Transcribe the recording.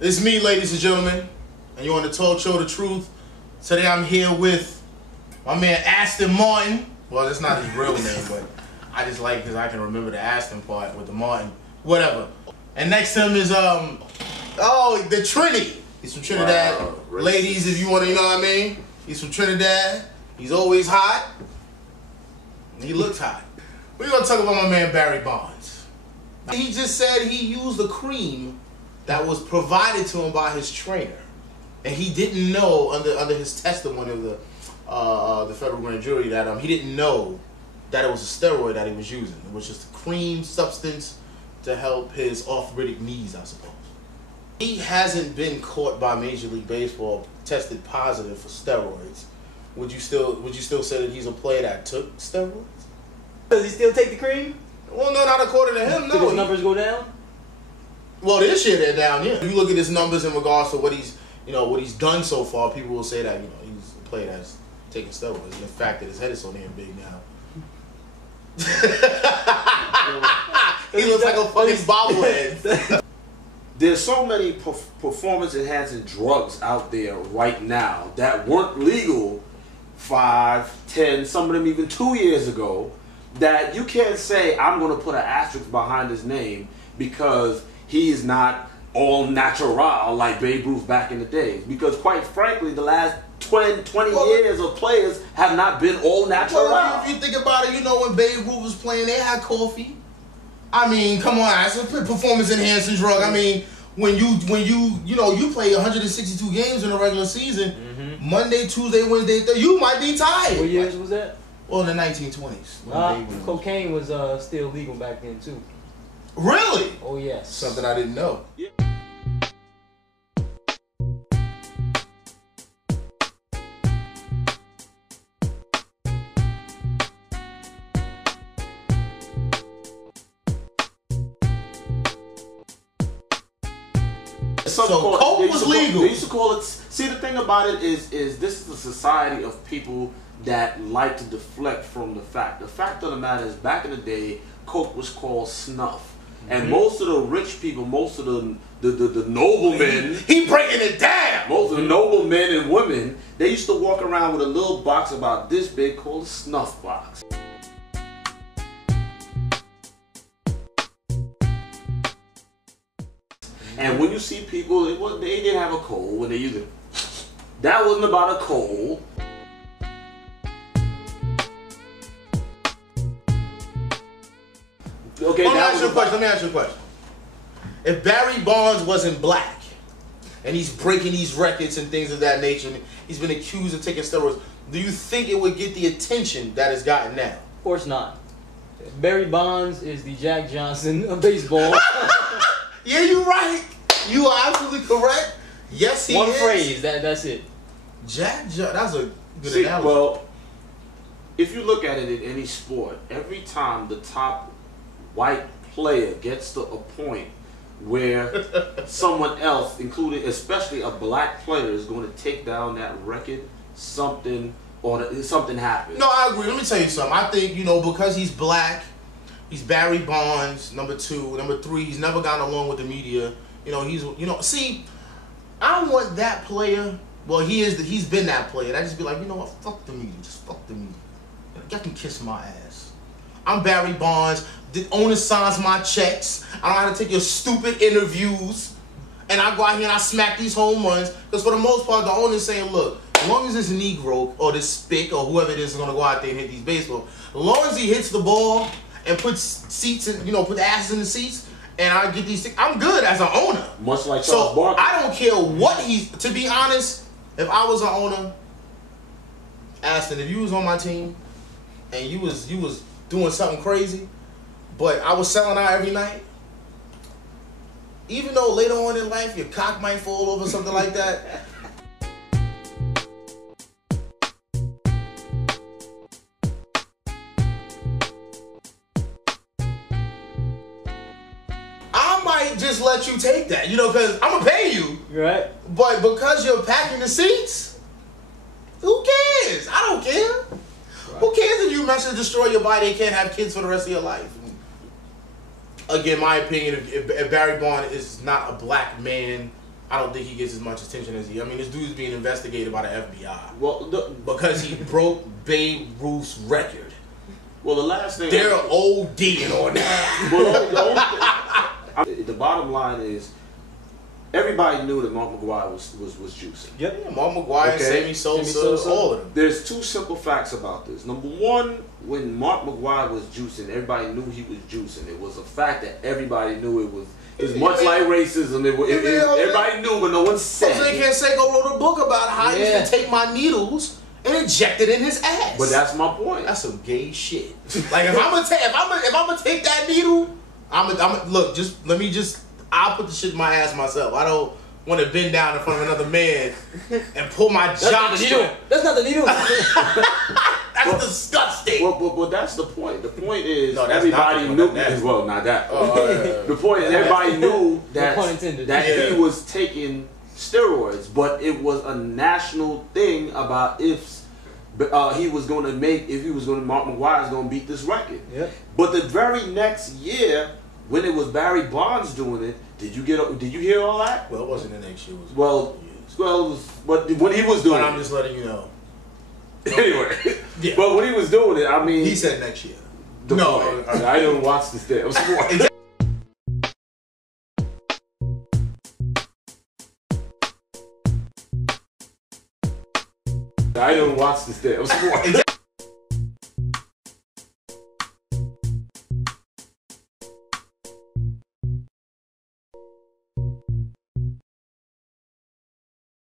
It's me, ladies and gentlemen, and you're on the talk show, The Truth. Today I'm here with my man Aston Martin. Well, that's not his real name, but I just like because I can remember the Aston part with the Martin. Whatever. And next to him is the Trini. He's from Trinidad. Wow, ladies, if you want to, you know what I mean? He's from Trinidad. He's always hot. He looks hot. We're gonna talk about my man Barry Bonds. He just said he used the cream that was provided to him by his trainer, and he didn't know under his testimony of the federal grand jury that he didn't know that it was a steroid that he was using. It was just a cream substance to help his arthritic knees, I suppose. He hasn't been caught by Major League Baseball tested positive for steroids. Would you still say that he's a player that took steroids? Does he still take the cream? Well, no, not according to him. Did No. his numbers go down? Well, this year they're down. Yeah. If you look at his numbers in regards to what he's done so far, people will say that he's a player that's taking steroids. And the fact that his head is so damn big now. He looks like a fucking bobblehead. There's so many performance-enhancing drugs out there right now that weren't legal 5, 10, some of them even 2 years ago, that you can't say I'm going to put an asterisk behind his name because he is not all natural like Babe Ruth back in the days. Because quite frankly, the last 20 years of players have not been all natural. Well, if you think about it, when Babe Ruth was playing, they had coffee. I mean, come on, that's a performance-enhancing drug. I mean, when you play 162 games in a regular season, Monday, Tuesday, Wednesday, Thursday, you might be tired. What years was that? Well, in the 1920s. Cocaine was still legal back then too. Really? Oh yes. Something I didn't know. Yeah. So coke was legal. They used to call it. See, the thing about it is this is a society of people that like to deflect from the fact. The fact of the matter is, back in the day, coke was called snuff, and most of the rich people, most of the noblemen, he breaking it down. Most of the noblemen and women, they used to walk around with a little box about this big called a snuff box. And when you see people, they didn't have a cold when they used it. That wasn't about a cold. Okay, Let me ask you a question. If Barry Bonds wasn't black, and he's breaking these records and things of that nature, and he's been accused of taking steroids, do you think it would get the attention that it's gotten now? Of course not. Barry Bonds is the Jack Johnson of baseball. Yeah, you're right. You are absolutely correct. Yes, he is. One phrase, that's it. That's a good See, analogy. well, if you look at it in any sport, every time the top white player gets to a point where someone else, including especially a black player, is going to take down that record, something happens. No, I agree. Let me tell you something. I think, because he's black, he's Barry Bonds, number 2. Number 3, he's never gotten along with the media. See, I want that player. Well, he's been that player. I just be like, what? Fuck the media. Just fuck the media. Y'all can kiss my ass. I'm Barry Bonds. The owner signs my checks. I don't have to take your stupid interviews. And I go out here and I smack these home runs. Because for the most part, the owner's saying, look, as long as this Negro or this Spick or whoever it is going to go out there and hit these baseballs, as long as he hits the ball and puts seats in, put the asses in the seats, and I get these things, I'm good as an owner. Much like Charles Barkley. I don't care what to be honest, if I was an owner, Aston, if you was on my team and you was doing something crazy, but I was selling out every night, even though later on in life your cock might fall over something like that, I might just let you take that, because I'm gonna pay you. Right. But because you're packing the seats, who cares? I don't care. Right. Who cares if you mention destroy your body and can't have kids for the rest of your life? Again, my opinion, if Barry Bonds is not a black man I don't think he gets as much attention as he. I mean, this dude's being investigated by the FBI. Well, because he broke Babe Ruth's record. well, the last thing They're ODing on that. Well, the bottom line is, everybody knew that Mark McGwire was juicing. Yep. Yeah, Mark McGwire, Okay. Sammy Sosa, all of them. There's two simple facts about this. Number one, when Mark McGwire was juicing, everybody knew he was juicing. It was a fact that everybody knew it was. It's much like racism. Everybody knew, but no one said. Jose Canseco wrote a book about how he used to take my needles and inject it in his ass. But that's my point. That's some gay shit. Like if I'm gonna take that needle, look. I'll put the shit in my ass myself. I don't want to bend down in front of another man and pull my jock strap. That's not the needle. That's disgusting. Well, that's the point. The point is, No, that's everybody not the knew. point. That's Well, not that. yeah. The point is, everybody knew No pun intended. that Yeah. he was taking steroids, but it was a national thing about if he was going to Mark McGwire is going to beat this record. Yep. But the very next year, when it was Barry Bonds doing it, did you hear all that? Well, it wasn't the next year. It was Well, it was, but when he was doing but I'm it, just letting you know. anyway. Yeah. But when he was doing it, I mean, He said next year. the No, point. I didn't watch this damn sport. I didn't watch this damn sport.